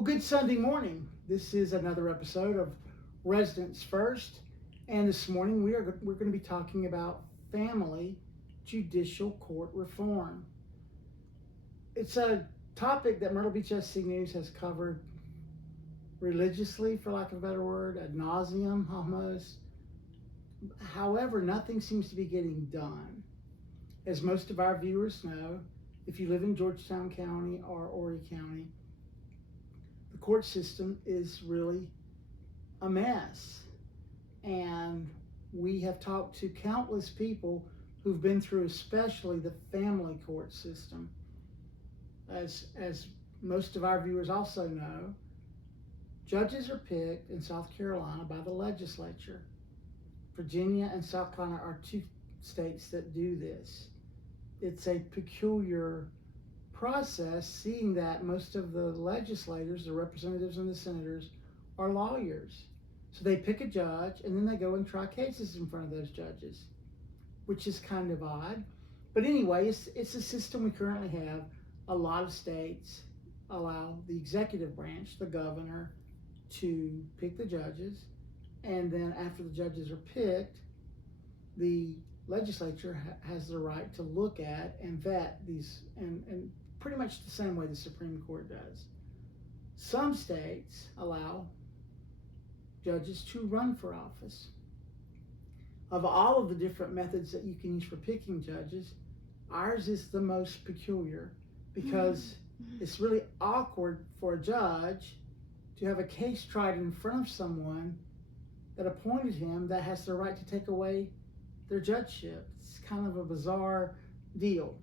Well, good Sunday morning. This is another episode of Residents First, and this morning we're going to be talking about family judicial court reform. It's a topic that Myrtle Beach SC News has covered religiously, for lack of a better word, ad nauseum almost. However, nothing seems to be getting done. As most of our viewers know, if you live in Georgetown County or Horry County, the court system is really a mess. And we have talked to countless people who've been through especially the family court system. As most of our viewers also know, judges are picked in South Carolina by the legislature. Virginia and South Carolina are two states that do this. It's a peculiar process, seeing that most of the legislators, the representatives and the senators, are lawyers. So they pick a judge and then they go and try cases in front of those judges, which is kind of odd. But anyway, it's a system we currently have. A lot of states allow the executive branch, the governor, to pick the judges, and then after the judges are picked, the legislature has the right to look at and vet these, and pretty much the same way the Supreme Court does. Some states allow judges to run for office. Of all of the different methods that you can use for picking judges, ours is the most peculiar because it's really awkward for a judge to have a case tried in front of someone that appointed him that has the right to take away their judgeship. It's kind of a bizarre deal.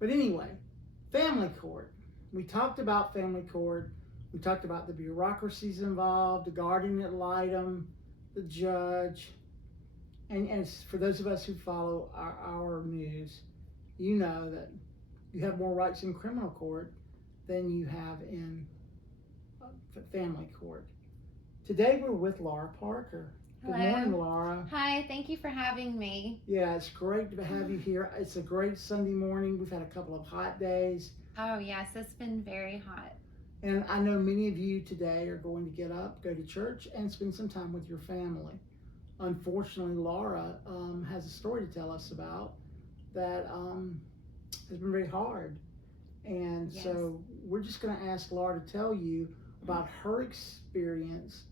But anyway, family court. We talked about family court. We talked about the bureaucracies involved, the guardian ad litem, the judge. And for those of us who follow our news, you know that you have more rights in criminal court than you have in family court. Today we're with Laura Parker. Good Hello. morning, Laura. Hi, thank you for having me. Yeah, it's great to have you here. It's a great Sunday morning. We've had a couple of hot days. Oh, yes, it's been very hot. And I know many of you today are going to get up, go to church, and spend some time with your family. Unfortunately, Laura has a story to tell us about that has been very hard. And Yes. so we're just going to ask Laura to tell you about her experience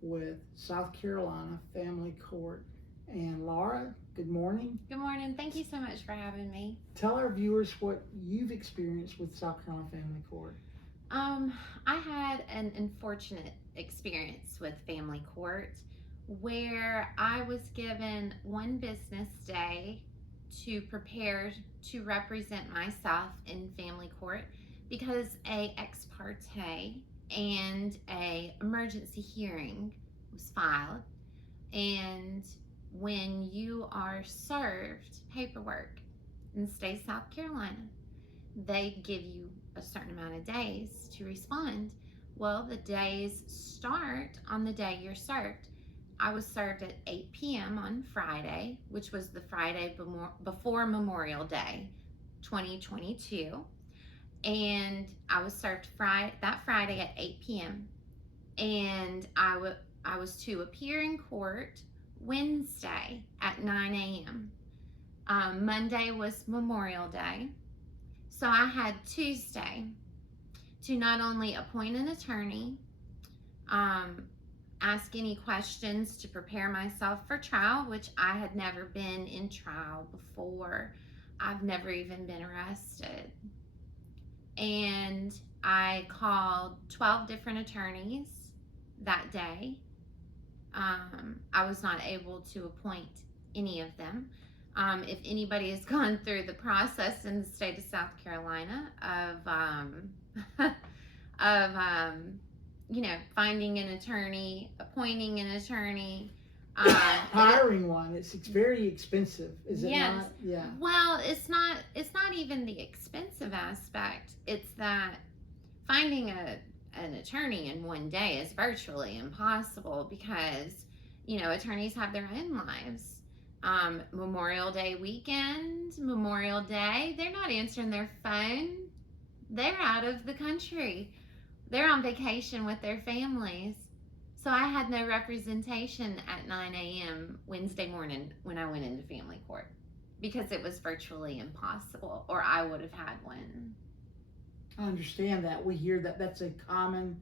with South Carolina Family Court. And Laura, good morning. Good morning. Thank you so much for having me. Tell our viewers what you've experienced with South Carolina Family Court. I had an unfortunate experience with family court where I was given one business day to prepare to represent myself in family court because a ex parte and a emergency hearing was filed. And when you are served paperwork in the state of South Carolina, they give you a certain amount of days to respond. Well, the days start on the day you're served. I was served at 8 p.m. on Friday, which was the Friday before Memorial Day 2022. And I was served that Friday at 8 p.m. And I was to appear in court Wednesday at 9 a.m. Monday was Memorial Day. So I had Tuesday to not only appoint an attorney, ask any questions to prepare myself for trial, which I had never been in trial before. I've never even been arrested. And I called 12 different attorneys that day. I was not able to appoint any of them. If anybody has gone through the process in the state of South Carolina of finding an attorney, appointing an attorney, hiring one, it's very expensive, is it yes. not? Yeah. Well, it's not even the expensive aspect. It's that finding an attorney in one day is virtually impossible because attorneys have their own lives. Memorial Day weekend, Memorial Day, they're not answering their phone. They're out of the country. They're on vacation with their families. So I had no representation at 9 a.m. Wednesday morning when I went into family court because it was virtually impossible, or I would have had one. I understand that. We hear that that's a common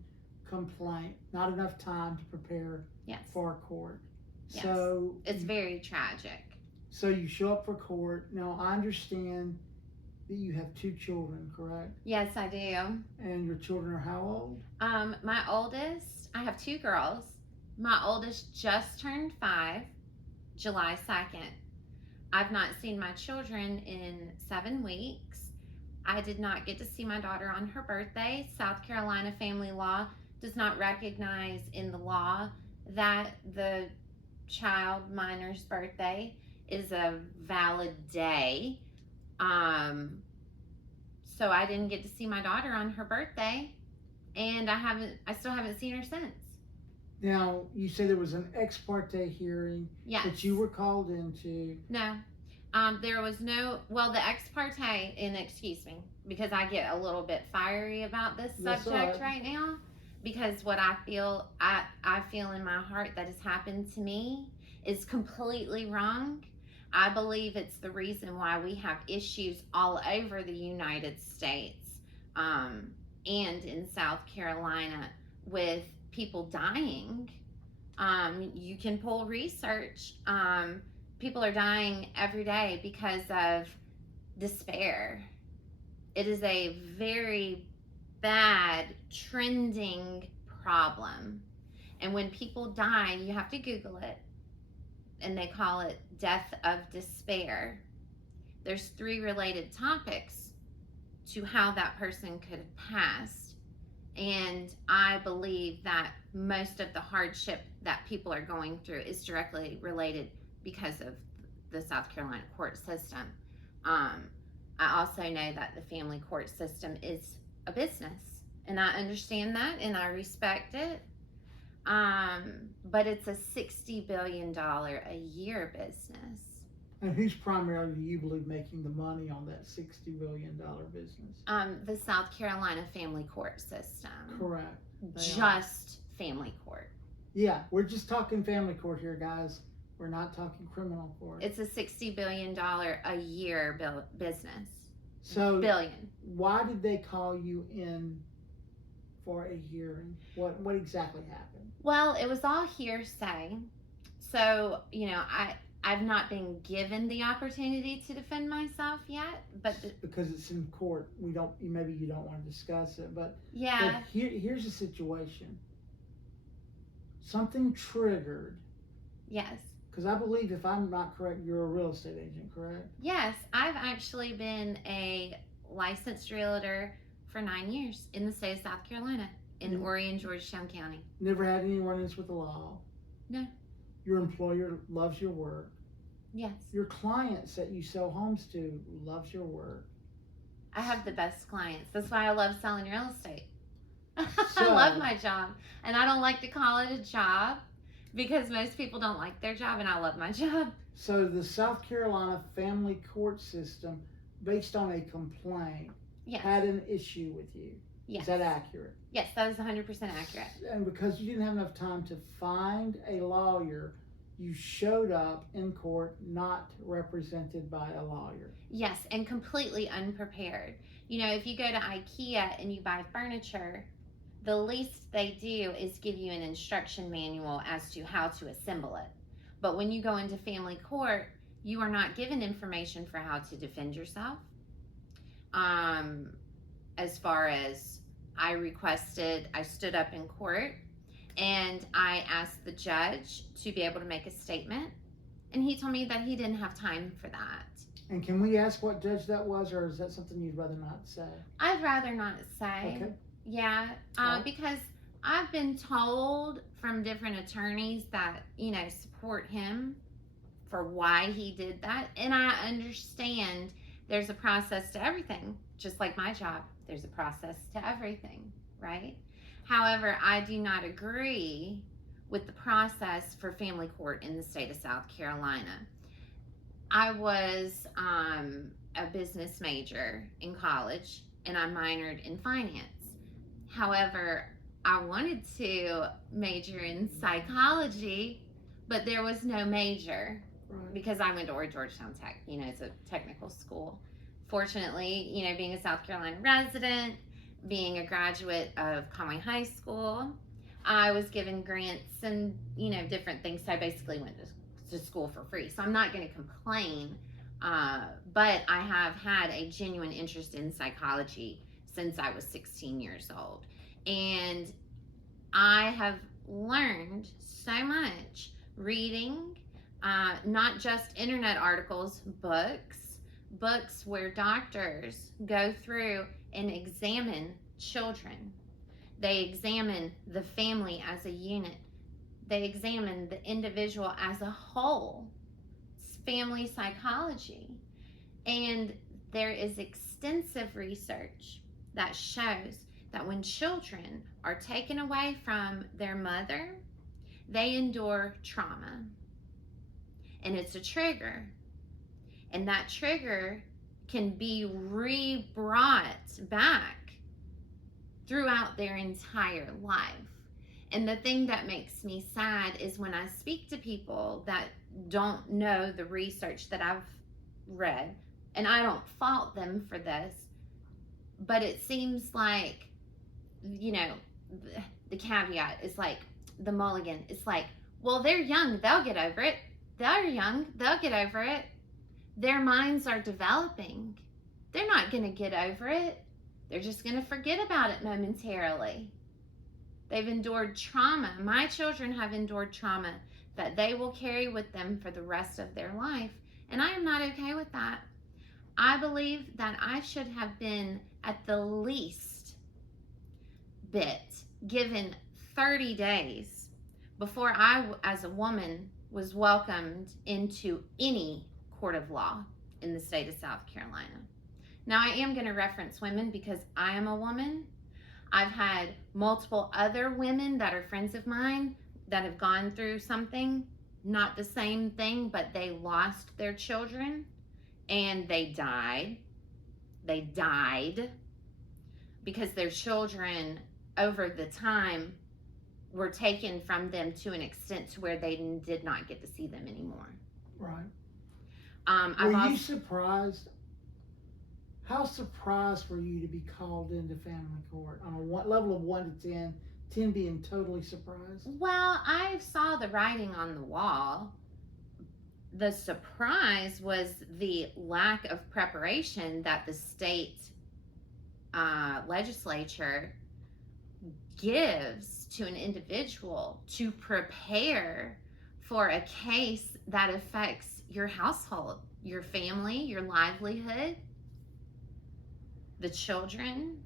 complaint. Not enough time to prepare Yes. for court. Yes. So it's very tragic. So you show up for court. Now I understand that you have 2 children, correct? Yes, I do. And your children are how old? My oldest, I have 2 girls. My oldest just turned 5, July 2nd. I've not seen my children in 7 weeks. I did not get to see my daughter on her birthday. South Carolina family law does not recognize in the law that the child minor's birthday is a valid day. So I didn't get to see my daughter on her birthday, and I still haven't seen her since. Now, you say there was an ex parte hearing that you were called into. No. There was no, well, the ex parte, and excuse me, because I get a little bit fiery about this subject right now, because what I feel in my heart that has happened to me is completely wrong. I believe it's the reason why we have issues all over the United States and in South Carolina with people dying. You can pull research. People are dying every day because of despair. It is a very bad, trending problem. And when people die, you have to Google it, and they call it death of despair. There's 3 related topics to how that person could have passed. And I believe that most of the hardship that people are going through is directly related because of the South Carolina court system. I also know that the family court system is a business, and I understand that and I respect it. But it's a $60 billion a year business. And who's primarily, do you believe, making the money on that $60 billion business? The South Carolina family court system. Correct. Just family court. Yeah, we're just talking family court here, guys. We're not talking criminal court. It's a $60 billion a year business. So, billion. Why did they call you in for a hearing? What exactly happened? Well, it was all hearsay. So, I've not been given the opportunity to defend myself yet, but because it's in court, maybe you don't want to discuss it, but yeah. But here's the situation. Something triggered. Yes. Because I believe, if I'm not correct, you're a real estate agent, correct? Yes, I've actually been a licensed realtor for 9 years in the state of South Carolina, in Horry and Georgetown County. Never had any run-ins with the law? No. Your employer loves your work? Yes. Your clients that you sell homes to loves your work? I have the best clients. That's why I love selling real estate. So, I love my job, and I don't like to call it a job because most people don't like their job, and I love my job. So the South Carolina family court system, based on a complaint, had an issue with you. Yes. Is that accurate? Yes, that is 100% accurate. And because you didn't have enough time to find a lawyer, you showed up in court not represented by a lawyer. Yes, and completely unprepared. If you go to IKEA and you buy furniture, the least they do is give you an instruction manual as to how to assemble it. But when you go into family court, you are not given information for how to defend yourself. As far as I stood up in court and I asked the judge to be able to make a statement, and he told me that he didn't have time for that. And can we ask what judge that was, or is that something you'd rather not say? I'd rather not say. Okay. Yeah, because I've been told from different attorneys that, support him for why he did that. And I understand there's a process to everything, just like my job. There's a process to everything, right? However, I do not agree with the process for family court in the state of South Carolina. I was a business major in college, and I minored in finance. However, I wanted to major in psychology, but there was no major Right. because I went to Georgetown Tech. It's a technical school. Fortunately, being a South Carolina resident, being a graduate of Conway High School, I was given grants and different things. So I basically went to school for free. So I'm not going to complain, but I have had a genuine interest in psychology since I was 16 years old, and I have learned so much reading, not just internet articles, books where doctors go through and examine children. They examine the family as a unit. They examine the individual as a whole. It's family psychology. And there is extensive research that shows that when children are taken away from their mother, they endure trauma. And it's a trigger. And that trigger can be re-brought back throughout their entire life. And the thing that makes me sad is when I speak to people that don't know the research that I've read, and I don't fault them for this, but it seems like, the caveat is like the mulligan. It's like, well, they're young, they'll get over it. They're young, they'll get over it. Their minds are developing. They're not going to get over it. They're just going to forget about it momentarily. They've endured trauma. My children have endured trauma that they will carry with them for the rest of their life. And I am not okay with that. I believe that I should have been at the least bit given 30 days before I, as a woman, was welcomed into any court of law in the state of South Carolina. Now, I am going to reference women because I am a woman. I've had multiple other women that are friends of mine that have gone through something, not the same thing, but they lost their children and they died. They died because their children over the time were taken from them to an extent to where they did not get to see them anymore. Right. Were you surprised? How surprised were you to be called into family court on a level of 1 to 10, 10 being totally surprised? Well, I saw the writing on the wall. The surprise was the lack of preparation that the state legislature gives to an individual to prepare for a case that affects your household, your family, your livelihood, the children,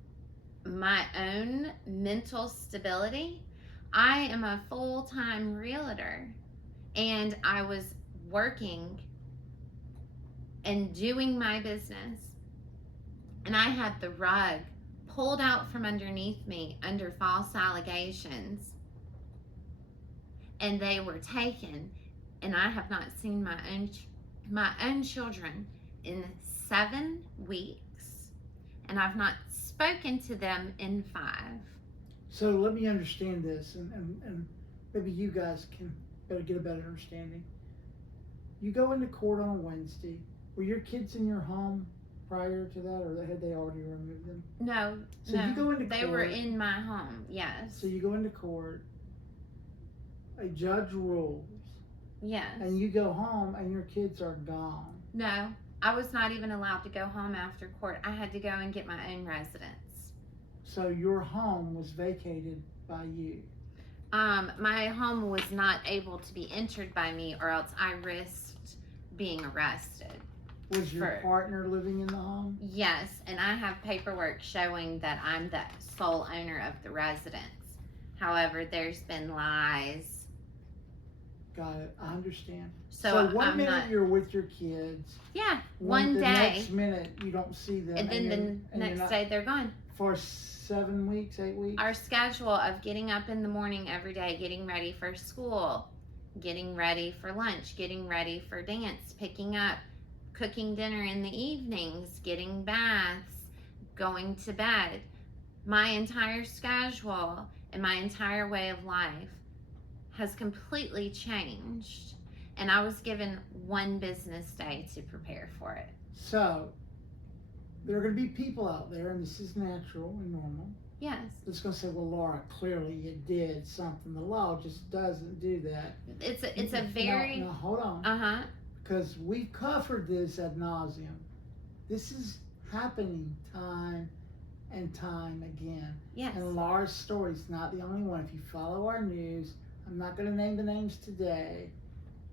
my own mental stability. I am a full-time realtor, and I was working and doing my business, and I had the rug pulled out from underneath me under false allegations, and they were taken, and I have not seen my own children in 7 weeks, and I've not spoken to them in 5. So let me understand this, and maybe you guys can get a better understanding. You go into court on a Wednesday. Were your kids in your home prior to that, or had they already removed them? No, so no. You go into they court, were in my home, yes. So you go into court, a judge rules. Yes. And you go home and your kids are gone. No, I was not even allowed to go home after court. I had to go and get my own residence. So your home was vacated by you? My home was not able to be entered by me, or else I risked being arrested. Was your partner living in the home? Yes, and I have paperwork showing that I'm the sole owner of the residence. However, there's been lies. Got it. I understand. So one minute you're with your kids. Yeah, one day. The next minute you don't see them. And then the next day they're gone. For 7 weeks, 8 weeks? Our schedule of getting up in the morning every day, getting ready for school, getting ready for lunch, getting ready for dance, picking up, cooking dinner in the evenings, getting baths, going to bed. My entire schedule and my entire way of life has completely changed. And I was given one business day to prepare for it. So, there are going to be people out there, and this is natural and normal, Yes. that's going to say, well, Laura, clearly you did something. The law just doesn't do that. It's a very... No, hold on. Uh-huh. Because we've covered this ad nauseum. This is happening time and time again. Yes. And Laura's story is not the only one. If you follow our news, I'm not going to name the names today,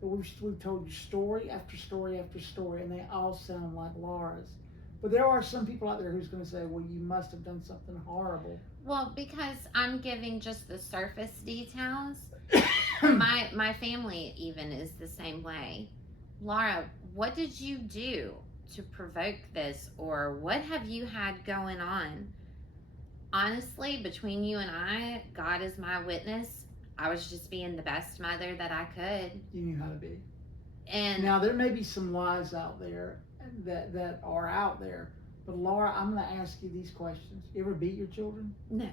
but we've told you story after story after story, and they all sound like Laura's. But there are some people out there who's going to say, well, you must have done something horrible. Well, because I'm giving just the surface details. My family even is the same way. Laura, what did you do to provoke this, or what have you had going on? Honestly, between you and I, God is my witness, I was just being the best mother that I could. You knew how to be. And now there may be some lies out there that are out there, but Laura, I'm going to ask you these questions. You ever beat your children? Never.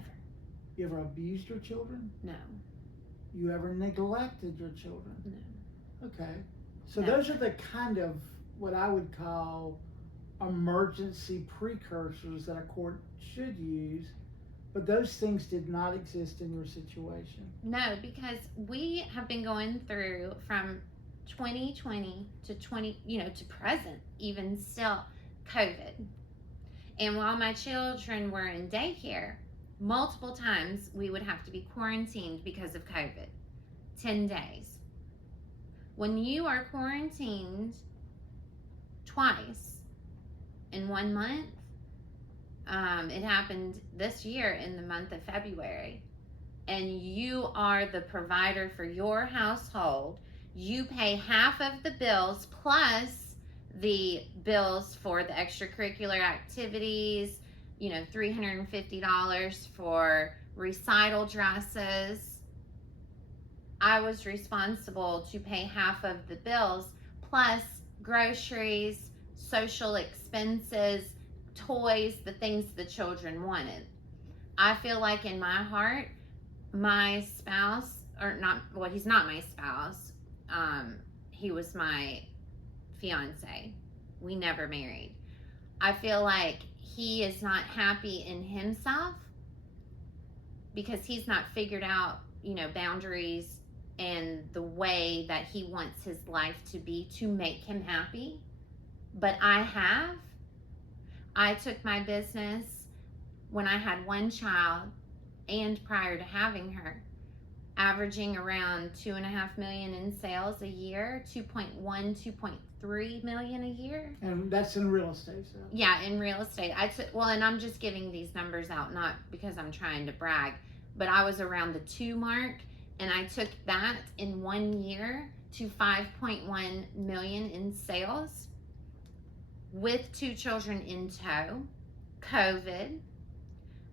You ever abused your children? No. You ever neglected your children? No. Okay. So No. those are the kind of what I would call emergency precursors that a court should use, but those things did not exist in your situation. No, because we have been going through from 2020 to to present, even still, COVID. And while my children were in daycare, multiple times we would have to be quarantined because of COVID. 10 days. When you are quarantined twice in 1 month, it happened this year in the month of February, and you are the provider for your household. You pay half of the bills plus the bills for the extracurricular activities, $350 for recital dresses. I was responsible to pay half of the bills plus groceries, social expenses, toys, the things the children wanted. I feel like in my heart, my spouse, or not, well, he's not my spouse. He was my fiance. We never married. I feel like he is not happy in himself because he's not figured out, boundaries and the way that he wants his life to be to make him happy. But I have. I took my business when I had one child and prior to having her, averaging around 2.5 million in sales a year, 2.3 million a year. And that's in real estate, so. Yeah, in real estate. And I'm just giving these numbers out, not because I'm trying to brag, but I was around the 2 mark, and I took that in 1 year to 5.1 million in sales with 2 children in tow, COVID,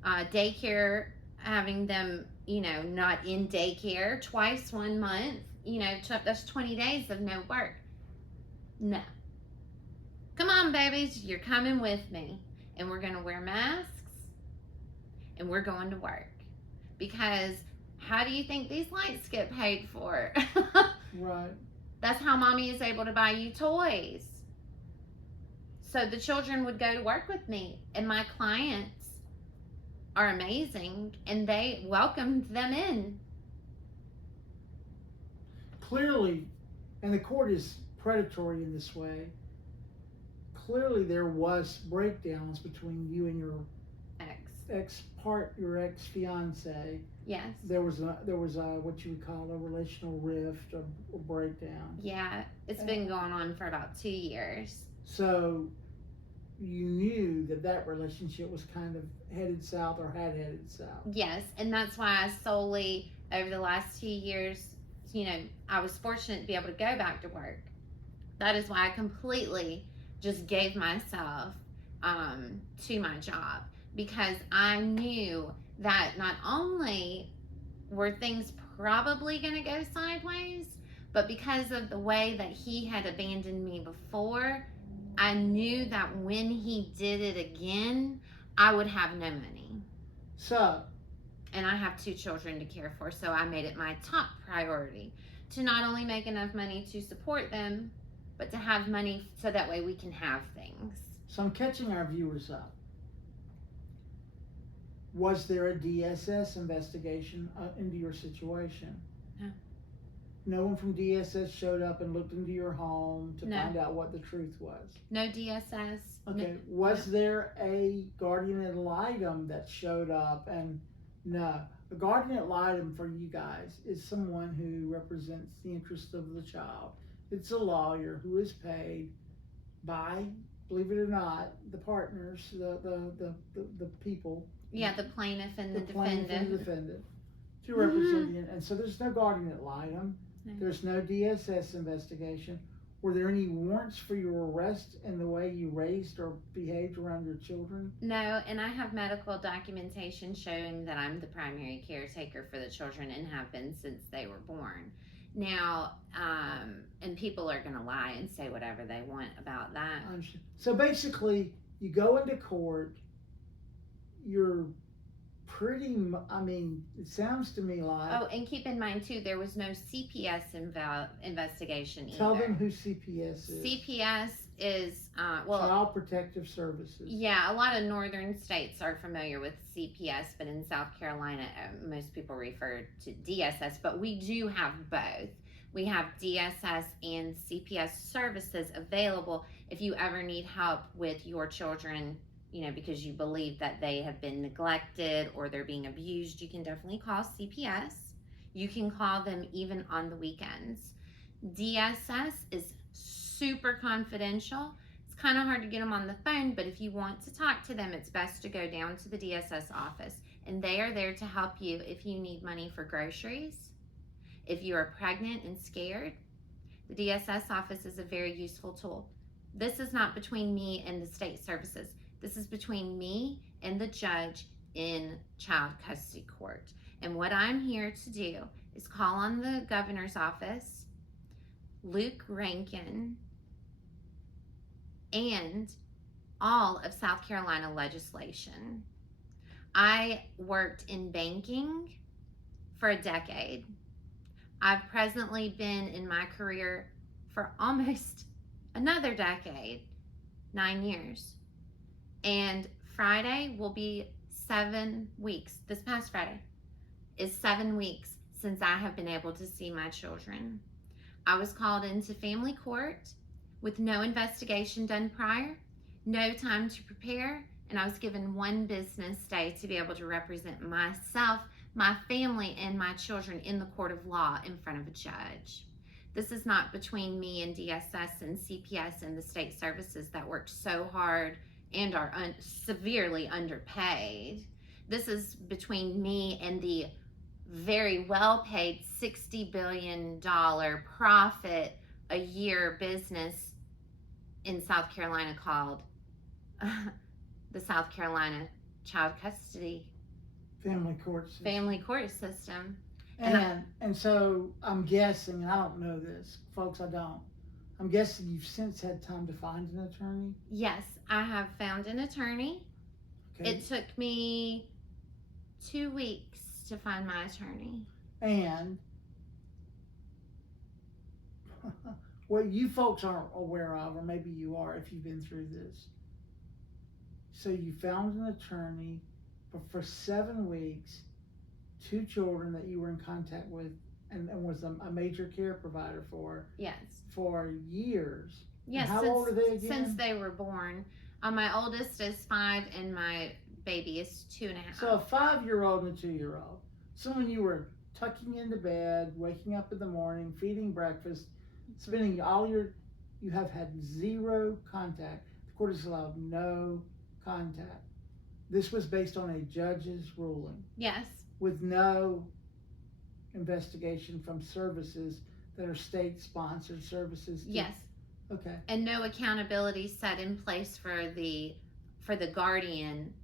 daycare, having them, not in daycare twice 1 month, that's 20 days of no work. No. Come on, babies, you're coming with me, and we're going to wear masks, and we're going to work. Because how do you think these lights get paid for? Right. That's how mommy is able to buy you toys. So the children would go to work with me, and my clients are amazing, and they welcomed them in. Clearly, and the court is predatory in this way, clearly there was breakdowns between you and your your ex-fiance. Yes. There was a what you would call a relational rift or breakdown. Yeah, it's been going on for about 2 years. So you knew that relationship was kind of headed south or had headed south. Yes, and that's why I solely, over the last 2 years, I was fortunate to be able to go back to work. That is why I completely just gave myself to my job, because I knew that not only were things probably going to go sideways, but because of the way that he had abandoned me before, I knew that when he did it again, I would have no money. So, And I have 2 children to care for, so I made it my top priority to not only make enough money to support them, but to have money so that way we can have things. so I'm catching our viewers up. Was there a DSS investigation into your situation? No. No one from DSS showed up and looked into your home to No. find out what the truth was? No DSS. Okay. No, Was there a guardian ad litem that showed up? And no. A guardian ad litem for you guys is someone who represents the interest of the child. It's a lawyer who is paid by, believe it or not, the partners, the people. yeah, the plaintiff and the plaintiff defendant. and the defendant to represent the, and so there's no guardian ad litem. No. There's no DSS investigation. Were there any warrants for your arrest and the way you raised or behaved around your children? No, and I have medical documentation showing that I'm the primary caretaker for the children and have been since they were born. Now, and people are going to lie and say whatever they want about that. So basically, you go into court, you're pretty, it sounds to me like. Oh, and keep in mind too, there was no CPS investigation either. Tell them who CPS is. CPS is, Child Protective Services. Yeah, a lot of northern states are familiar with CPS, but in South Carolina, most people refer to DSS, but we do have both. We have DSS and CPS services available if you ever need help with your children, because you believe that they have been neglected or they're being abused. You can definitely call CPS. You can call them even on the weekends. DSS is super confidential. It's kind of hard to get them on the phone, but if you want to talk to them, it's best to go down to the DSS office, and they are there to help you if you need money for groceries. If you are pregnant and scared, the DSS office is a very useful tool. This is not between me and the state services. This is between me and the judge in child custody court. And what I'm here to do is call on the governor's office, Luke Rankin, and all of South Carolina legislation. I worked in banking for a decade. I've presently been in my career for almost another decade, 9 years. And Friday will be 7 weeks. This past Friday is 7 weeks since I have been able to see my children. I was called into family court with no investigation done prior, no time to prepare, and I was given 1 business day to be able to represent myself, my family, and my children in the court of law in front of a judge. This is not between me and DSS and CPS and the state services that worked so hard and are severely underpaid. This is between me and the very well-paid $60 billion profit a year business in South Carolina called the South Carolina Child Custody Family court system. And so I'm guessing, I don't know this, folks, I don't. I'm guessing you've since had time to find an attorney? Yes, I have found an attorney. Okay. It took me 2 weeks to find my attorney. And what you folks aren't aware of, or maybe you are if you've been through this. So you found an attorney, but for 7 weeks, 2 children that you were in contact with and was a major care provider for. Yes. For years. Yes. And how old are they again? Since they were born. My oldest is 5 and my baby is 2.5. So a 5-year-old and a 2-year-old. So when you were tucking into bed, waking up in the morning, feeding breakfast, spending you have had 0 contact. The court has allowed no contact. This was based on a judge's ruling. Yes. With no investigation from services that are state-sponsored services. Yes. Okay. And no accountability set in place for the guardian,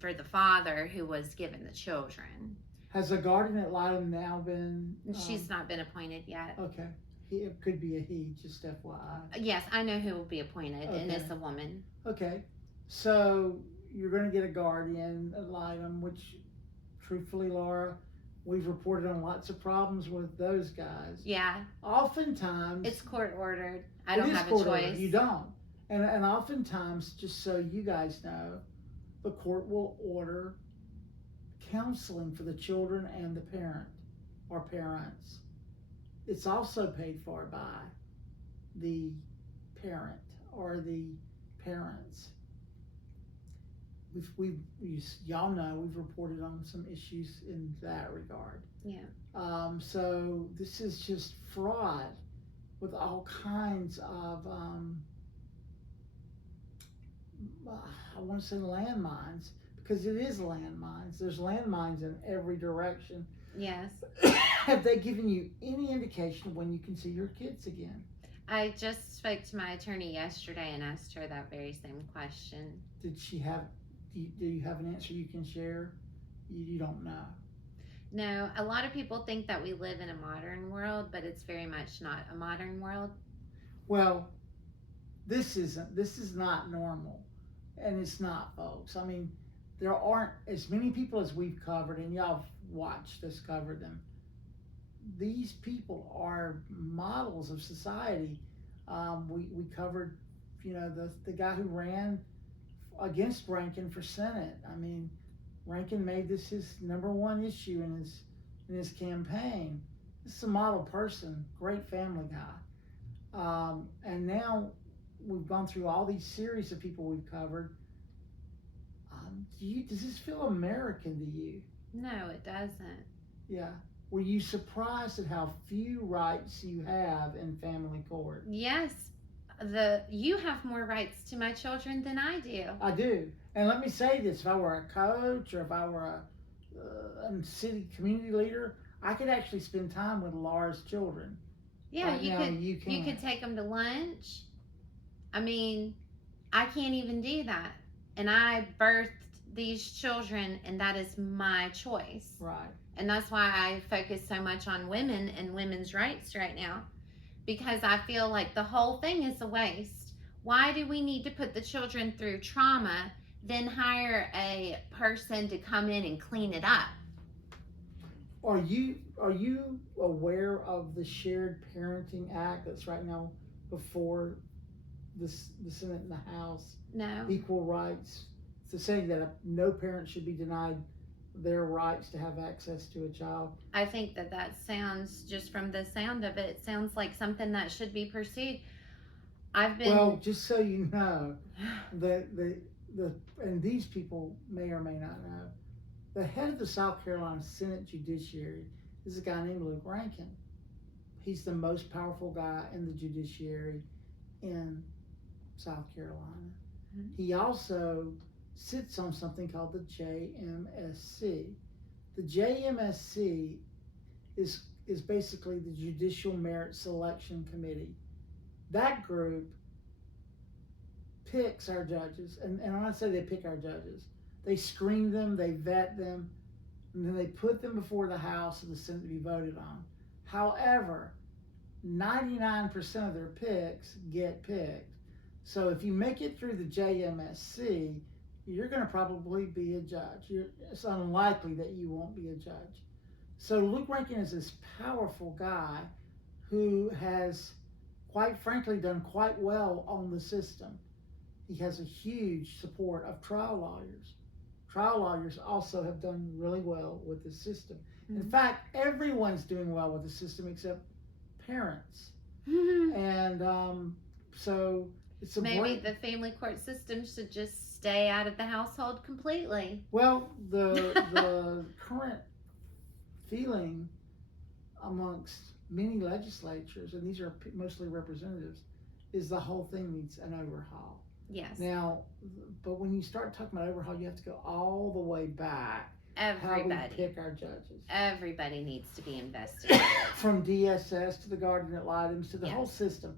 for the father who was given the children. Has a guardian ad litem now been? She's not been appointed yet. Okay. It could be a he, just FYI. Yes, I know who will be appointed, and it's a woman. Okay. So you're going to get a guardian ad litem, which, truthfully, Laura, we've reported on lots of problems with those guys. Yeah. Oftentimes, It's court ordered. I it don't is have a court ordered. choice. You don't. And oftentimes, just so you guys know, the court will order counseling for the children and the parent or parents. It's also paid for by the parent or the parents. Y'all know we've reported on some issues in that regard. Yeah. So this is just fraud with all kinds of I want to say landmines, because it is landmines. There's landmines in every direction. Yes. Have they given you any indication of when you can see your kids again? I just spoke to my attorney yesterday and asked her that very same question. Did she have? Do you have an answer you can share? You don't know. No, a lot of people think that we live in a modern world, but it's very much not a modern world. Well, this is not normal, and it's not, folks. I mean, there aren't as many people as we've covered, and y'all have watched us cover them. These people are models of society. We covered, the guy who ran against Rankin for Senate. I mean, Rankin made this his number one issue in his campaign. This is a model person, great family guy. And now we've gone through all these series of people we've covered. Does this feel American to you? No, it doesn't. Yeah. Were you surprised at how few rights you have in family court? Yes. You have more rights to my children than I do. I do. And let me say this, if I were a coach or if I were a city community leader, I could actually spend time with Laura's children. Yeah, right you could take them to lunch. I mean, I can't even do that. And I birthed these children, and that is my choice. Right. And that's why I focus so much on women and women's rights right now, because I feel like the whole thing is a waste. Why do we need to put the children through trauma, then hire a person to come in and clean it up? Are you aware of the Shared Parenting Act that's right now before the Senate and the House? No. Equal rights. It's saying that no parent should be denied their rights to have access to a child. I think that sounds, just from the sound of it, sounds like something that should be pursued. Well, just so you know, and these people may or may not know, the head of the South Carolina Senate Judiciary is a guy named Luke Rankin. He's the most powerful guy in the judiciary in South Carolina. Mm-hmm. He also sits on something called the JMSC. The JMSC is basically the Judicial Merit Selection Committee. That group picks our judges, and when I say they pick our judges, they screen them, they vet them, and then they put them before the House and the Senate to be voted on. However, 99% of their picks get picked. So if you make it through the JMSC, you're going to probably be a judge. It's unlikely that you won't be a judge. So Luke Rankin is this powerful guy who has, quite frankly, done quite well on the system. He has a huge support of trial lawyers. Trial lawyers also have done really well with the system. Mm-hmm. In fact, everyone's doing well with the system except parents. Mm-hmm. And so it's a maybe the family court system should just stay out of the household completely. Well, the current feeling amongst many legislatures, and these are mostly representatives, is the whole thing needs an overhaul. Yes. Now, but when you start talking about overhaul, you have to go all the way back. Everybody. How we pick our judges. Everybody needs to be investigated. From DSS to the guardian ad litems to the whole system.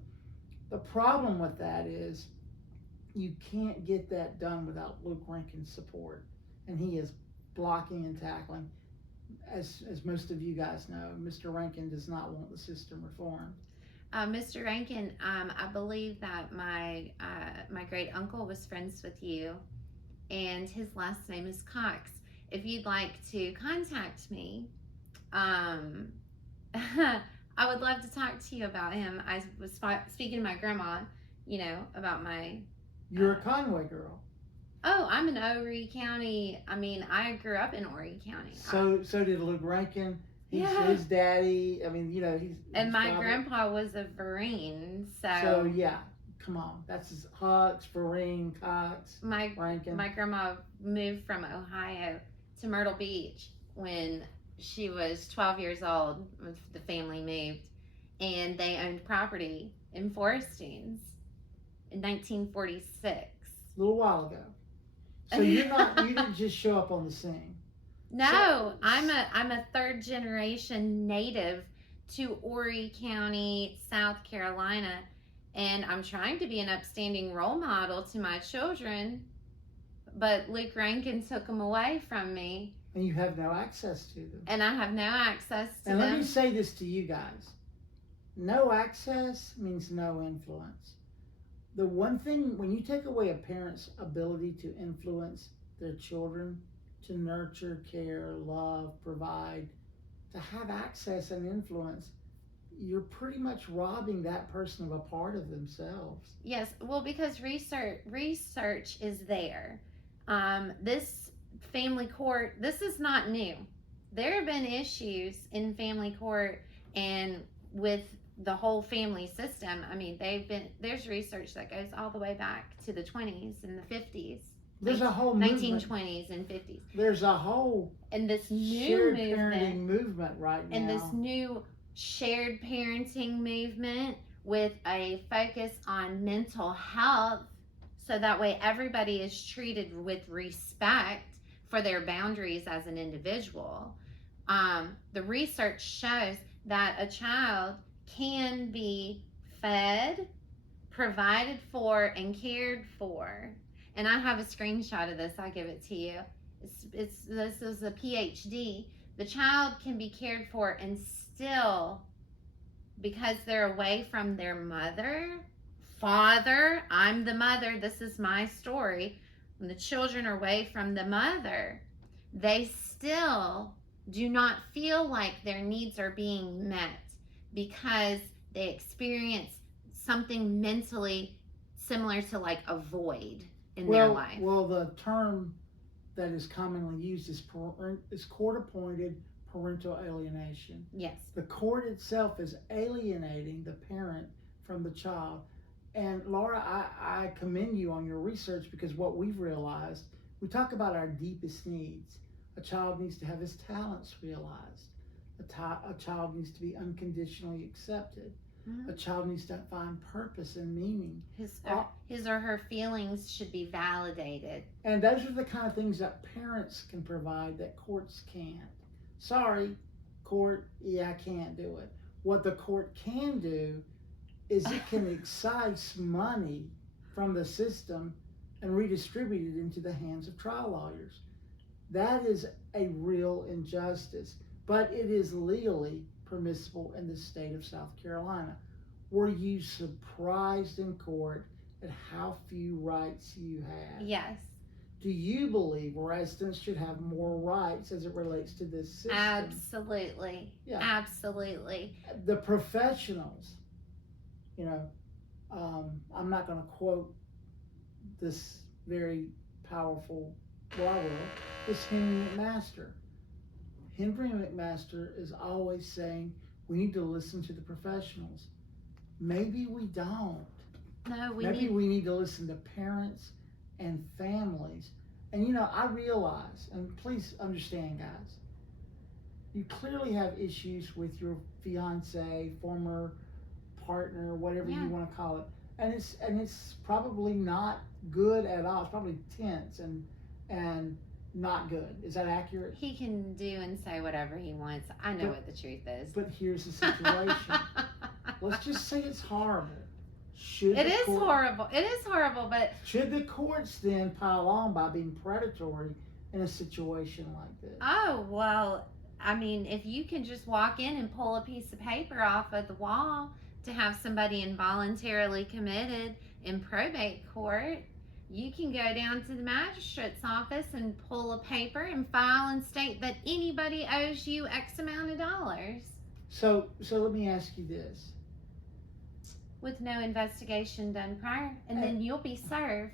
The problem with that is you can't get that done without Luke Rankin's support. And he is blocking and tackling. As most of you guys know, Mr. Rankin does not want the system reformed. Mr. Rankin, I believe that my great uncle was friends with you, and his last name is Cox. If you'd like to contact me, um, I would love to talk to you about him. I was speaking to my grandma, about my. You're a Conway girl. Oh, I'm in Horry County. I mean, I grew up in Horry County. So did Luke Rankin. Yeah. His daddy. I mean, he's. And my grandpa was a Vereen, So yeah, come on. That's his Hux, Vereen, Cox, Rankin. My grandma moved from Ohio to Myrtle Beach when she was 12 years old. When the family moved, and they owned property in Forestines in 1946. A little while ago. So you didn't just show up on the scene. No, I'm a third generation native to Horry County, South Carolina, and I'm trying to be an upstanding role model to my children, but Luke Rankin took them away from me. And you have no access to them. And I have no access to them. And let me say this to you guys. No access means no influence. The one thing, when you take away a parent's ability to influence their children, to nurture, care, love, provide, to have access and influence, you're pretty much robbing that person of a part of themselves. Yes, well, because research is there. This family court, this is not new. There have been issues in family court and with the whole family system. I mean, there's research that goes all the way back to the 20s and the 50s. There's a whole 1920s and 50s. There's a whole and this new shared parenting movement right now. And this new shared parenting movement with a focus on mental health, so that way everybody is treated with respect for their boundaries as an individual. The research shows that a child can be fed, provided for, and cared for. And I have a screenshot of this. I'll give it to you. This is a PhD. The child can be cared for and still, because they're away from their mother, father, I'm the mother, this is my story. When the children are away from the mother, they still do not feel like their needs are being met because they experience something mentally similar to like a void in their life. Well, the term that is commonly used is court-appointed parental alienation. Yes. The court itself is alienating the parent from the child. And Laura, I commend you on your research, because what we've realized, we talk about our deepest needs. A child needs to have his talents realized. A child needs to be unconditionally accepted. Mm-hmm. A child needs to find purpose and meaning. His or her feelings should be validated. And those are the kind of things that parents can provide that courts can't. Sorry, court, I can't do it. What the court can do is it can excise money from the system and redistribute it into the hands of trial lawyers. That is a real injustice, but it is legally permissible in the state of South Carolina. Were you surprised in court at how few rights you have? Yes. Do you believe residents should have more rights as it relates to this system? Absolutely. Yeah. Absolutely. The professionals, I'm not going to quote this very powerful, it's Henry McMaster. Henry McMaster is always saying we need to listen to the professionals. Maybe we don't. No, we need to listen to parents and families. And I realize, and please understand, guys, you clearly have issues with your fiance, former partner, whatever you want to call it, and it's probably not good at all. It's probably tense and not good. Is that accurate? He can do and say whatever he wants. I know what the truth is. But here's the situation. Let's just say it's horrible. It is horrible, but should the courts then pile on by being predatory in a situation like this? Oh, well, I mean, if you can just walk in and pull a piece of paper off of the wall to have somebody involuntarily committed in probate court, you can go down to the magistrate's office and pull a paper and file and state that anybody owes you X amount of dollars. So let me ask you this. With no investigation done prior, and then you'll be served.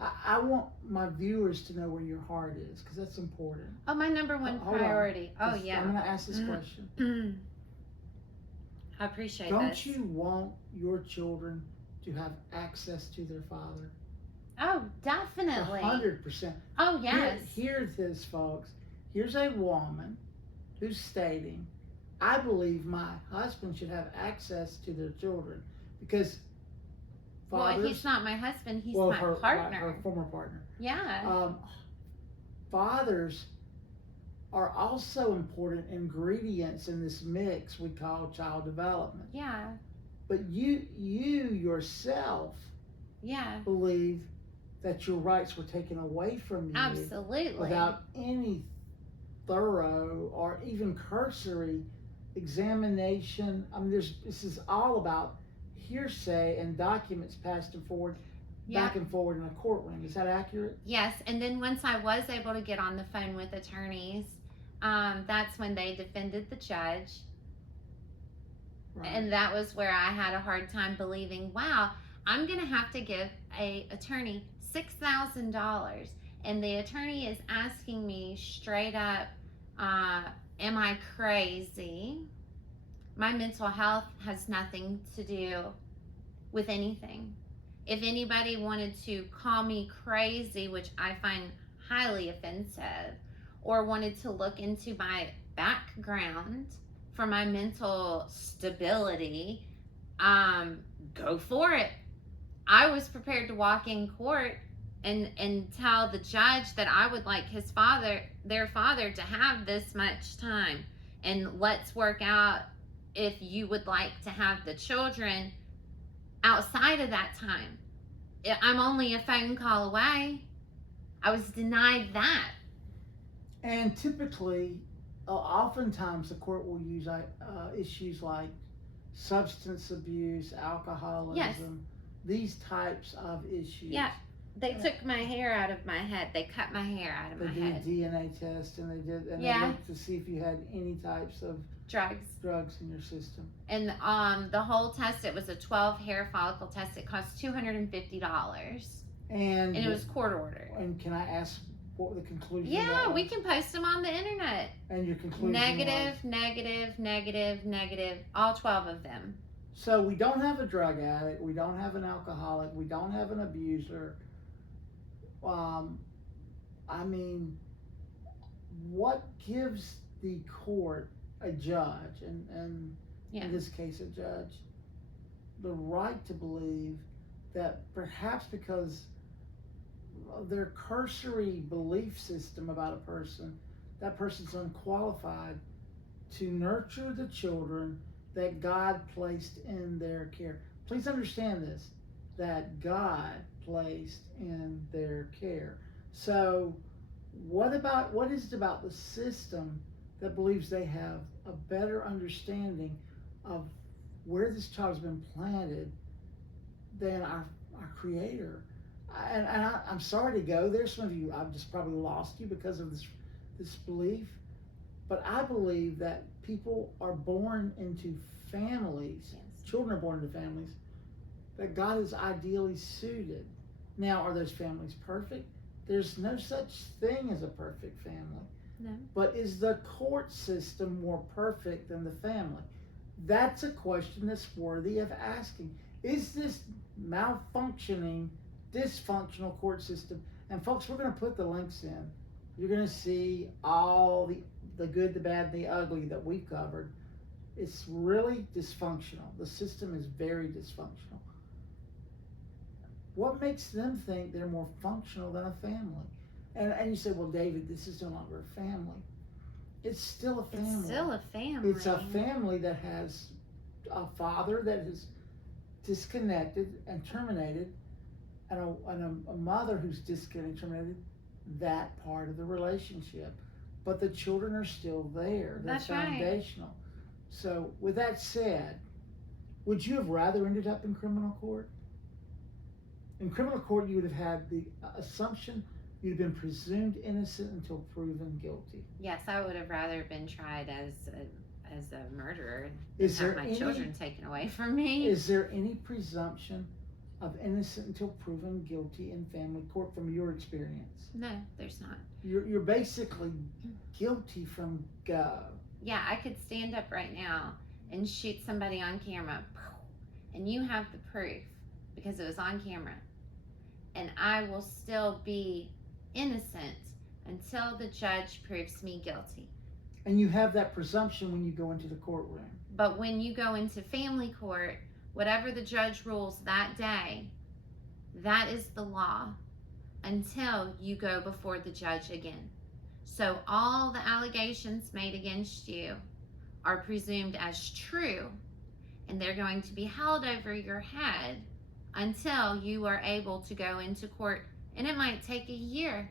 I want my viewers to know where your heart is, because that's important. Oh, my number one priority. Oh, yeah. I'm going to ask this question. I appreciate Don't this. you want your children to have access to their father? Oh, definitely. 100%. Oh, yes. Hear this, folks. Here's a woman who's stating, I believe my husband should have access to their children, because fathers, well, he's not my husband, he's my partner. Her former partner. Yeah. Fathers are also important ingredients in this mix we call child development. Yeah. But you yourself believe that your rights were taken away from you. Absolutely. Without any thorough or even cursory examination. I mean, this is all about hearsay and documents passed and forward, back and forward in a courtroom. Is that accurate? Yes, and then once I was able to get on the phone with attorneys, that's when they defended the judge. Right. And that was where I had a hard time believing, wow, I'm going to have to give a attorney $6,000. And the attorney is asking me straight up, am I crazy? My mental health has nothing to do with anything. If anybody wanted to call me crazy, which I find highly offensive, or wanted to look into my background for my mental stability, go for it. I was prepared to walk in court and tell the judge that I would like their father to have this much time, and let's work out if you would like to have the children outside of that time. I'm only a phone call away. I was denied that. And typically, oftentimes the court will use issues like substance abuse, alcoholism, these types of issues. Yeah, they took my hair out of my head. They cut my hair out of my head. They did a DNA test, and they looked to see if you had any types of drugs in your system. And the whole test, it was a 12 hair follicle test. It cost $250. And it was court ordered. And can I ask what the conclusion? Yeah, we can post them on the internet. And your conclusion negative, all 12 of them. So we don't have a drug addict, we don't have an alcoholic, we don't have an abuser. I mean, what gives the court, a judge, and in this case a judge, the right to believe that perhaps because of their cursory belief system about a person, that person's unqualified to nurture the children that God placed in their care? Please understand this, that God placed in their care. So what is it about the system that believes they have a better understanding of where this child has been planted than our Creator? And I'm sorry to go there. Some of you, I've just probably lost you because of this belief. But I believe that people are born into families, children are born into families that God is ideally suited. Now, are those families perfect? There's no such thing as a perfect family. No. But is the court system more perfect than the family? That's a question that's worthy of asking. Is this malfunctioning, dysfunctional court system? And folks, we're going to put the links in. You're going to see all the good, the bad, and the ugly that we've covered. It's really dysfunctional. The system is very dysfunctional. What makes them think they're more functional than a family? And you say, well, David, this is no longer a family. It's still a family. It's still a family. It's a family that has a father that is disconnected and terminated, and a mother who's disconnected and terminated that part of the relationship. But the children are still there. They're foundational. Right. So with that said, would you have rather ended up in criminal court? In criminal court, you would have had the assumption you'd have been presumed innocent until proven guilty. Yes, I would have rather been tried as a murderer than Is have there my any children taken away from me. is there any presumption of innocent until proven guilty in family court from your experience? No, there's not. You're basically guilty from go. Yeah, I could stand up right now and shoot somebody on camera, and you have the proof because it was on camera, and I will still be innocent until the judge proves me guilty. And you have that presumption when you go into the courtroom. But when you go into family court, whatever the judge rules that day, that is the law until you go before the judge again. So all the allegations made against you are presumed as true, and they're going to be held over your head until you are able to go into court. And it might take a year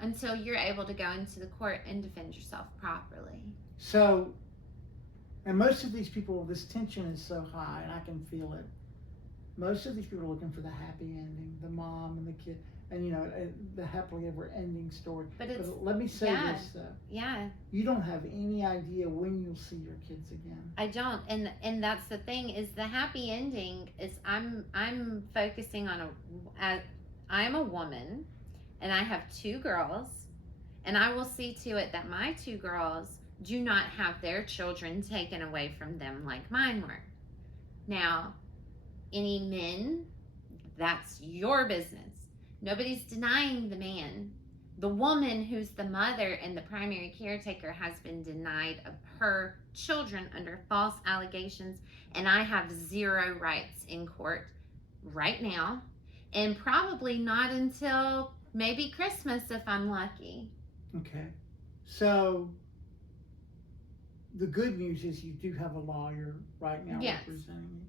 until you're able to go into the court and defend yourself properly. So, and most of these people, this tension is so high, and I can feel it. Most of these people are looking for the happy ending, the mom and the kid, and the happily ever ending story. But it's let me say this though. Yeah. You don't have any idea when you'll see your kids again. I don't, and that's the thing, is the happy ending is I'm focusing on I'm a woman, and I have 2 girls, and I will see to it that my 2 girls do not have their children taken away from them like mine were. Now, any men, that's your business. Nobody's denying the man. The woman who's the mother and the primary caretaker has been denied of her children under false allegations, and I have 0 rights in court right now, and probably not until maybe Christmas if I'm lucky. Okay. So, the good news is you do have a lawyer right now Yes. representing you.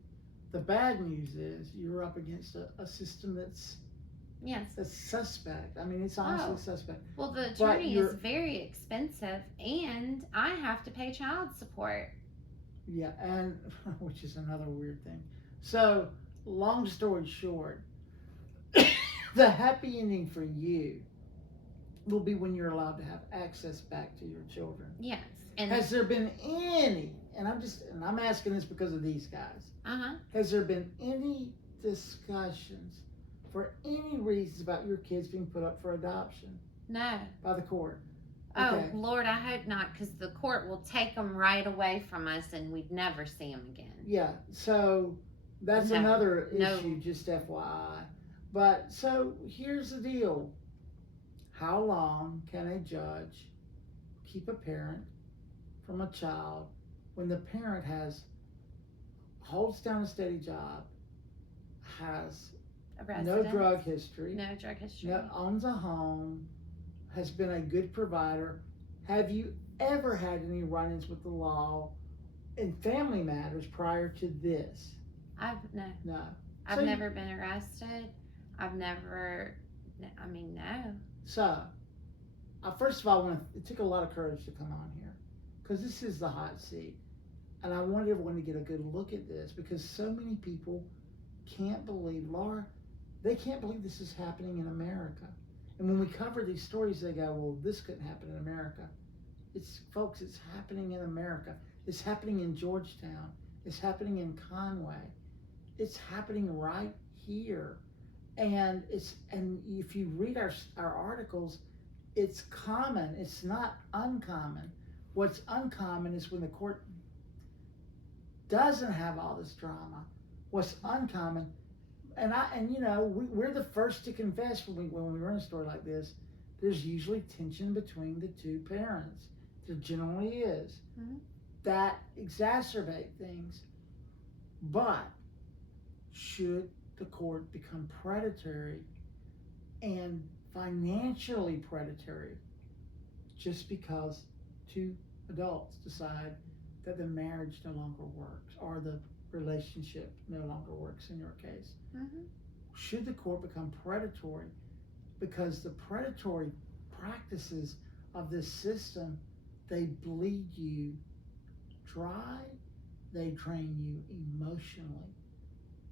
The bad news is you're up against a system that's suspect. I mean, it's honestly suspect. Well, the attorney is very expensive, and I have to pay child support. Yeah, and which is another weird thing. So, long story short, the happy ending for you will be when you're allowed to have access back to your children. Yes. And Has there been any, and I'm asking this because of these guys, has there been any discussions for any reasons about your kids being put up for adoption? No. By the court? Oh, Lord, I hope not, because the court will take them right away from us and we'd never see them again. Yeah, so that's another issue, just FYI. But so here's the deal. How long can a judge keep a parent from a child when the parent holds down a steady job, has no drug history, owns a home, has been a good provider? Have you ever had any run-ins with the law in family matters prior to this? No. I've So never been arrested. No. So, first of all, it took a lot of courage to come on here, because this is the hot seat. And I wanted everyone to get a good look at this, because so many people can't believe, Laura, they can't believe this is happening in America. And when we cover these stories, they go, well, this couldn't happen in America. Folks, it's happening in America. It's happening in Georgetown. It's happening in Conway. It's happening right here. And if you read our articles, it's common. It's not uncommon. What's uncommon is when the court doesn't have all this drama. What's uncommon, we're the first to confess when we run a story like this. There's usually tension between the 2 parents. There generally is. Mm-hmm. That exacerbate things. But should the court become predatory and financially predatory just because 2 adults decide that the marriage no longer works, or the relationship no longer works in your case? Mm-hmm. Should the court become predatory? Because the predatory practices of this system, they bleed you dry, they drain you emotionally,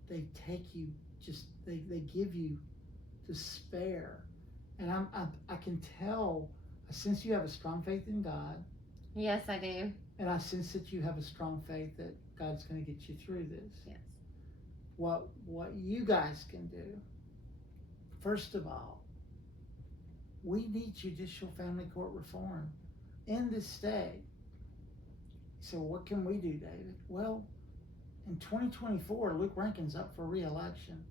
they take you they give you despair. And I can tell, I sense you have a strong faith in God. Yes, I do. And I sense that you have a strong faith that God's going to get you through this. Yes. What you guys can do, first of all, we need judicial family court reform in this state. So what can we do, David? Well, in 2024, Luke Rankin's up for re-election.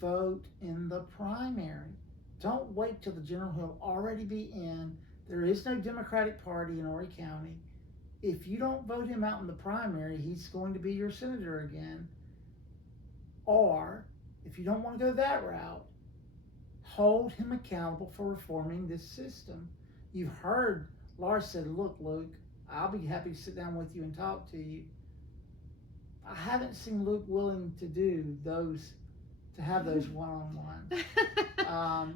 Vote in the primary. Don't wait till the general. He'll already be in. There is no Democratic Party in Horry County. If you don't vote him out in the primary, he's going to be your senator again. Or, if you don't want to go that route, hold him accountable for reforming this system. You've heard Laura said, look, Luke, I'll be happy to sit down with you and talk to you. I haven't seen Luke willing to do those, to have those one-on-ones.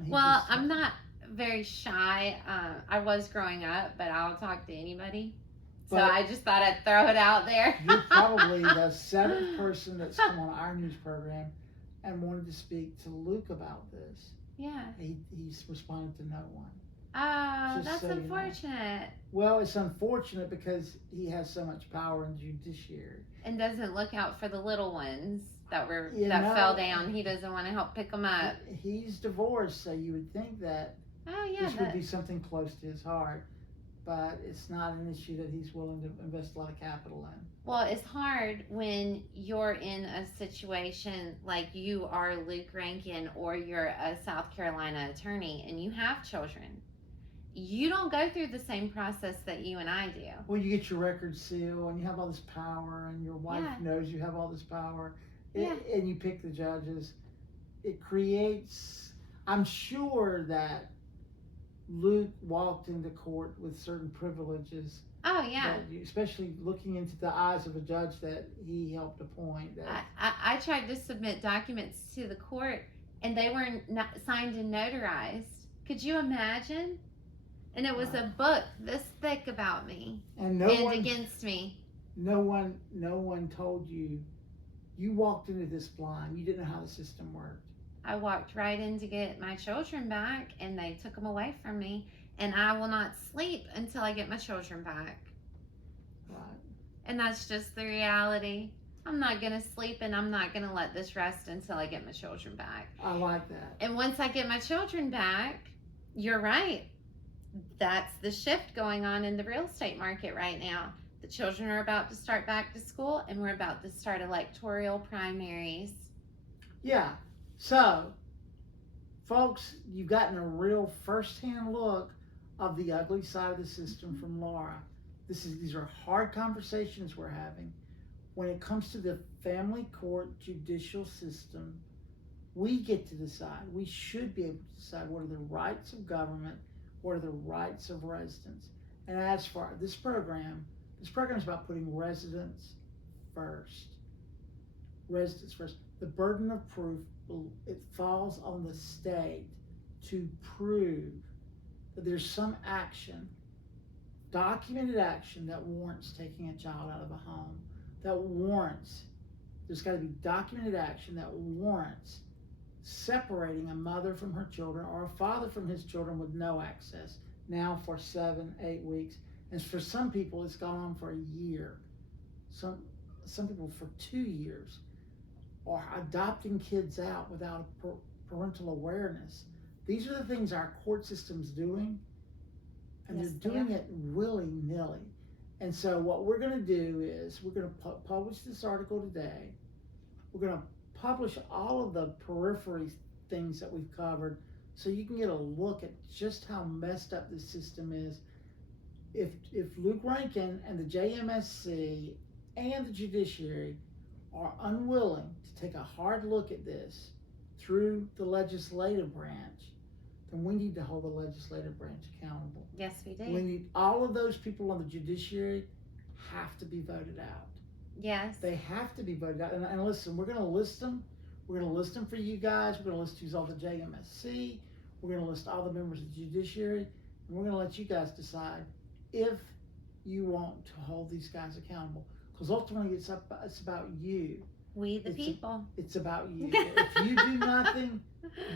Well, I'm not very shy. I was growing up, but I'll talk to anybody. So I just thought I'd throw it out there. You're probably the seventh person that's come on our news program and wanted to speak to Luke about this. Yeah. He's responded to no one. Oh, Just that's so you know. unfortunate. Well, it's unfortunate because he has so much power in the judiciary. And doesn't look out for the little ones that You that know, fell down. He doesn't want to help pick them up. He's divorced, so you would think that Oh yeah. this would be something close to his heart. But it's not an issue that he's willing to invest a lot of capital in. Well, it's hard when you're in a situation like you are Luke Rankin, or you're a South Carolina attorney and you have children. You don't go through the same process that you and I do. Well, you get your record seal and you have all this power, and your wife knows you have all this power, and you pick the judges. It creates, I'm sure that Luke walked into court with certain privileges. Oh yeah. Especially looking into the eyes of a judge that he helped appoint. I tried to submit documents to the court and they were not signed and notarized. Could you imagine? And it was a book this thick about me and against me. No one told you. You walked into this blind. You didn't know how the system worked. I walked right in to get my children back, and they took them away from me. And I will not sleep until I get my children back. Right. And that's just the reality. I'm not going to sleep, and I'm not going to let this rest until I get my children back. I like that. And once I get my children back, you're right. That's the shift going on in the real estate market right now. The children are about to start back to school, and we're about to start electoral primaries. Yeah. So, folks, you've gotten a real first-hand look of the ugly side of the system from Laura. These are hard conversations we're having. When it comes to the family court judicial system, we get to decide. We should be able to decide what are the rights of government, what are the rights of residents. And as for this program is about putting residents first. Residents first. The burden of proof, it falls on the state to prove that there's some action, documented action, that warrants taking a child out of a home, there's got to be documented action that warrants separating a mother from her children or a father from his children with no access, now for 7-8 weeks. And for some people, it's gone on for a year. Some people for 2 years. Or adopting kids out without parental awareness. These are the things our court system's doing, and they're doing it willy-nilly. And so what we're going to do is we're going to publish this article today. We're going to publish all of the periphery things that we've covered so you can get a look at just how messed up this system is. If Luke Rankin and the JMSC and the judiciary are unwilling to take a hard look at this through the legislative branch, then we need to hold the legislative branch accountable. Yes, we do. We need all of those people on the judiciary have to be voted out. Yes. They have to be voted out. And listen, we're going to list them. We're going to list them for you guys. We're going to list who's on the JMSC. We're going to list all the members of the judiciary. And we're going to let you guys decide if you want to hold these guys accountable. Because ultimately it's about you. We the It's a- people. It's about you. If you do nothing,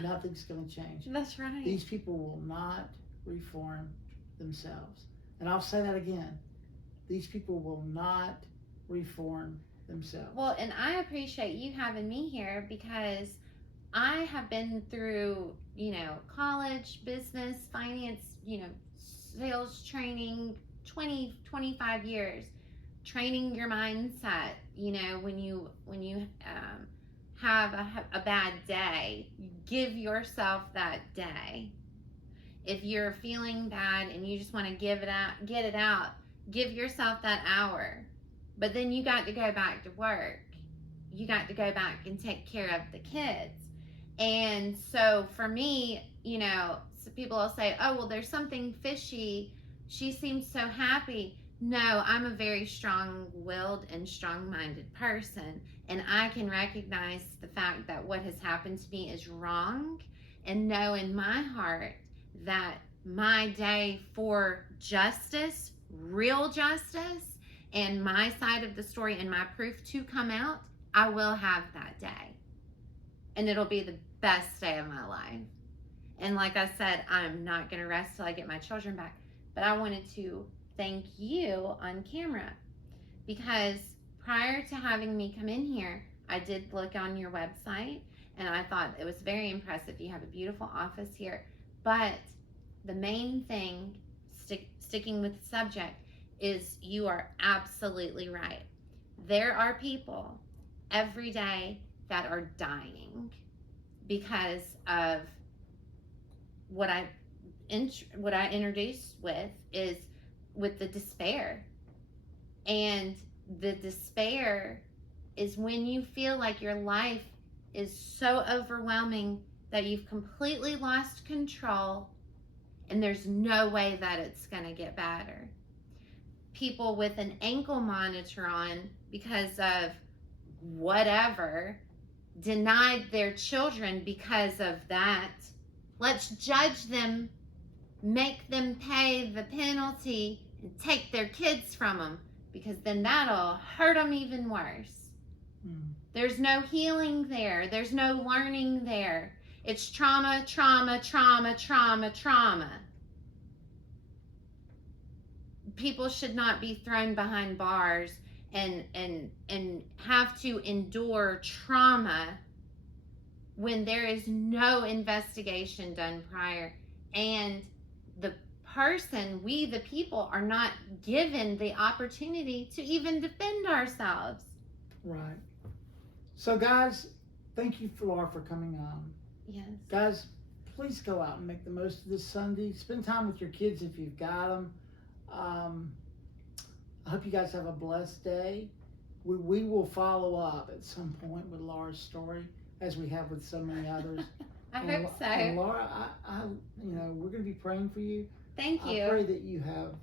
nothing's going to change. That's right. These people will not reform themselves. And I'll say that again. These people will not reform themselves. Well, and I appreciate you having me here because I have been through, college, business, finance, sales training, 20, 25 years, training your mindset. When you have a bad day, give yourself that day. If you're feeling bad and you just want to get it out, give yourself that hour. But then you got to go back to work. You got to go back and take care of the kids. And so for me, so people will say, oh, well, there's something fishy. She seems so happy. No, I'm a very strong-willed and strong-minded person. And I can recognize the fact that what has happened to me is wrong and know in my heart that my day for justice, real justice, and my side of the story and my proof to come out, I will have that day. And it'll be the best day of my life. And like I said, I'm not going to rest till I get my children back. But I wanted to thank you on camera because prior to having me come in here, I did look on your website and I thought it was very impressive. You have a beautiful office here. But the main thing, sticking with the subject, is you are absolutely right. There are people every day that are dying because of what I introduced with the despair. And the despair is when you feel like your life is so overwhelming that you've completely lost control and there's no way that it's going to get better. People with an ankle monitor on because of whatever denied their children because of that. Let's judge them, make them pay the penalty, and take their kids from them because then that'll hurt them even worse. There's no healing there. There's no learning there. It's trauma, trauma, trauma, trauma, trauma. People should not be thrown behind bars and have to endure trauma when there is no investigation done prior, and the person, we the people, are not given the opportunity to even defend ourselves. Right. So guys, thank you, Laura, for coming on. Yes. Guys, please go out and make the most of this Sunday. Spend time with your kids if you've got them. I hope you guys have a blessed day. We will follow up at some point with Laura's story, as we have with so many others. I hope so. And Laura, I we're going to be praying for you. Thank you. I pray that you have,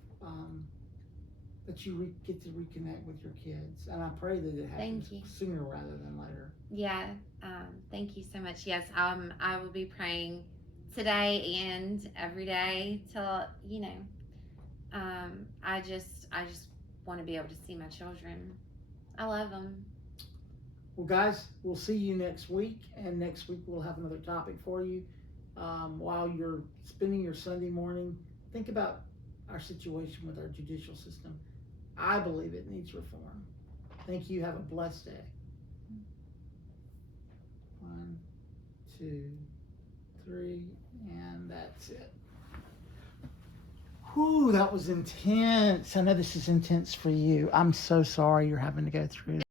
that you get to reconnect with your kids, and I pray that it happens sooner rather than later. Yeah. Thank you so much. Yes. I will be praying today and every day till I just want to be able to see my children. I love them. Well, guys, we'll see you next week, and next week we'll have another topic for you. While you're spending your Sunday morning, think about our situation with our judicial system. I believe it needs reform. Thank you. Have a blessed day. 1, 2, 3, and that's it. Whew, that was intense. I know this is intense for you. I'm so sorry you're having to go through that.